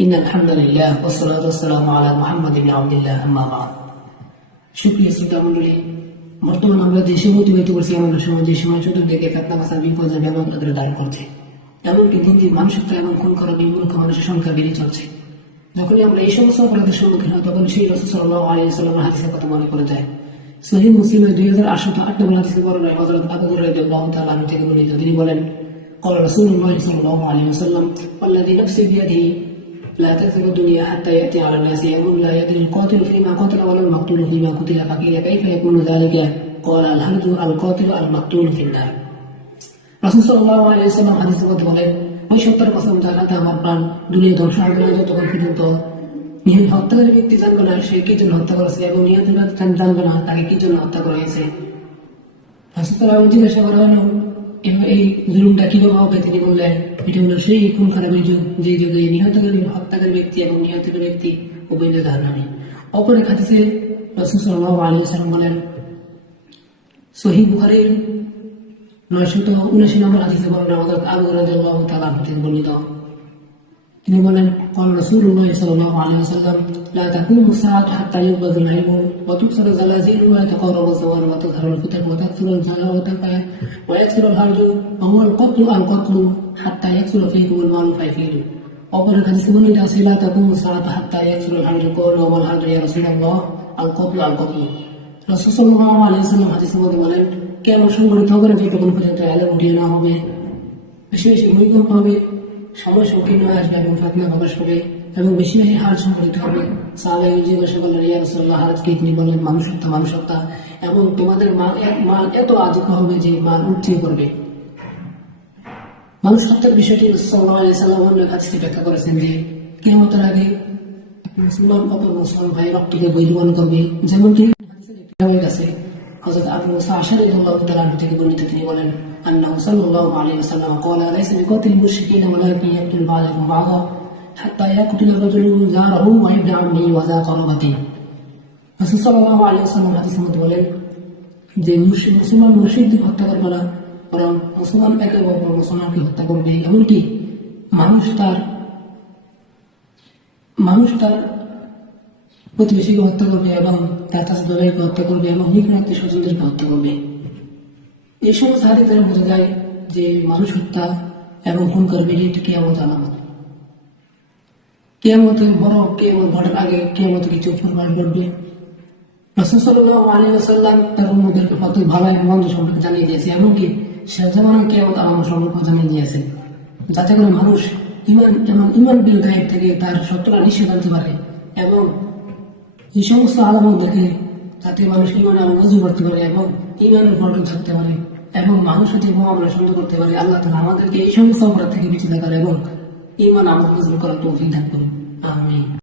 إن الحمد لله والصلاة والسلام على محمد بن عبد الله أما بعد সুপ্রিয় শ্রোতা মন্ডলী বর্তমান আমরা যে সময় অতিবাহিত করছি আমরা সময় যে সময় চতুর্দিকে কাতলা বাসার বিপর্যয় ব্যাপক আকারে দাঁড় করছে এমনকি দিন দিন মানুষ হত্যা এবং খুন করা বিমূর্খ মানুষের সংখ্যা বেড়ে চলছে যখনই আমরা এই সমস্ত অপরাধের সম্মুখীন হই তখন সেই রসুল সাল্লাহ আলী সাল্লামের হাদিসের কথা মনে করে যায় সহি মুসলিমের দুই হাজার আটশো আট নম্বর হাদিসে বড় নয় হজরত আবু হুরাইরাহ তাআলা আনহু থেকে বর্ণিত তিনি বলেন قال رسول الله صلى الله عليه وسلم والذي نفسي بيده لا تذهب الدنيا حتى يأتي على الناس يوم لا يدري القاتل فيما قتل ولا المقتول فيما قتل فقيل كيف يكون ذلك؟ قال الهرج القاتل المقتول في النار রাসূল সাল্লাল্লাহু আলাইহি ওয়াসাল্লাম হাদিসের মধ্যে বলেন ওই সত্যের কসম যার হাতে আমার প্রাণ দুনিয়া ধ্বংস হবে না যতক্ষণ পর্যন্ত নিহত হত্যাকারী ব্যক্তি জানবে না সে কি জন্য হত্যা করেছে এবং নিহত ব্যক্তি জানবে না তাকে কি জন্য হত্যা করা হয়েছে রাসূল সাল্লাল্লাহু আলাইহি জিজ্ঞাসা করা হলো "এই- এই জুলুমটা কিভাবে হবে তিনি বললেন এটা হলো সেই খুন খারাপের যে যুগে নিহতকারী হত্যাকারী ব্যক্তি এবং নিহতকারী ব্যক্তি উভয় ধার নামে অপর এক হাদিসে বলেন বুহারের নয়শত উনাশি নম্বর হাদিসে বর্ণনা আবু রাদিয়াল্লাহু বর্ণিত তিনি বলেন কল রসুল্লাহ সাল্লাহ আলহি সাল্লাম লা তাকুম সাআত হাত্তা ইউবাদুল ইলমু ওয়া তুকসার জালাজিল ওয়া তাকারব সাওয়ার ওয়া তযহারুল ফিতন ওয়া তাকসুরুল জালা ওয়া তাকায় ওয়া ইয়াকসুরুল হারজু ওয়া হুয়াল কতলু আল কতলু হাত্তা ইয়াকসুরু ফীকুমুল মালু ফাইফিলু অপর এখানে সুবর্ণিত আছে লা তাকুম সাআত হাত্তা ইয়াকসুরুল হারজু কওল ওয়াল হারজু ইয়া রাসূলুল্লাহ আল কতলু আল কতলু রাসূল সাল্লাল্লাহু আলাইহি সাল্লাম হাদিসে বলেন কেমন সংগঠিত হবে না যতক্ষণ পর্যন্ত আলে উঠিয়ে না হবে বিশেষ ভূমিকম্প হবে সময় সংকীর্ণ হয়ে আসবে এবং ফাতনা প্রকাশ হবে এবং বেশি বেশি হার সংগঠিত হবে। তিনি এবং তোমাদের মাল এত আধিক্য হবে যে মাল উঠিয়ে পড়বে বিষয়টি সাল্লাহ ব্যাখ্যা করেছেন যে কেমতের আগে মুসলমান অপর মুসলমান ভাই রক্তকে করবে। যেমনটি রেওয়ায়েত আছে হযরত আবু মুসা আশারী রাদিয়াল্লাহু তাআলা আনহু থেকে বর্ণিত তিনি বলেন আন্নাহু সাল্লাল্লাহু আলাইহি ওয়াসাল্লাম قال ليس بقاتل المشركين ولكن يقتل بعضهم بعضا حتى يقتل الرجل جاره وابن عمه وذا قرابته রাসূল সাল্লাল্লাহু আলাইহি ওয়াসাল্লাম হাদিসের মধ্যে বলেন যে মুসলিম মুসলমান মুশরিকদের হত্যা করবে না বরং মুসলমান একে অপর মুসলমানকে হত্যা করবে এমনকি মানুষ তার মানুষ তার প্রতিবেশীকে হত্যা করবে এবং তার চাষা দলাইকে হত্যা করবে এবং নিকট স্বজনদেরকে হত্যা করবে। এই সমস্ত হাতে তারা বোঝা যায় যে মানুষ হত্যা এবং খুন করবে এটি একটি কেয়ামত আলামত বড় কেয়ামত ঘটার আগে কেয়ামত কিছু প্রমাণ ওয়াসাল্লাম তার ইমান ইমান থেকে তার সত্যটা নিশ্চয় জানতে পারে এবং এই সমস্ত আলামত দেখে, তাতে মানুষ ইমান আরও রুজু করতে পারে এবং ইমানের ফটক থাকতে পারে এবং মানুষ হতে আমরা সুন্দর করতে পারে। আল্লাহ তালা আমাদেরকে এই সমস্ত অপরাধ থেকে বেঁচে থাকার এবং ইমান আমার রুজু করার তৌফিক দান করুন। আমিন।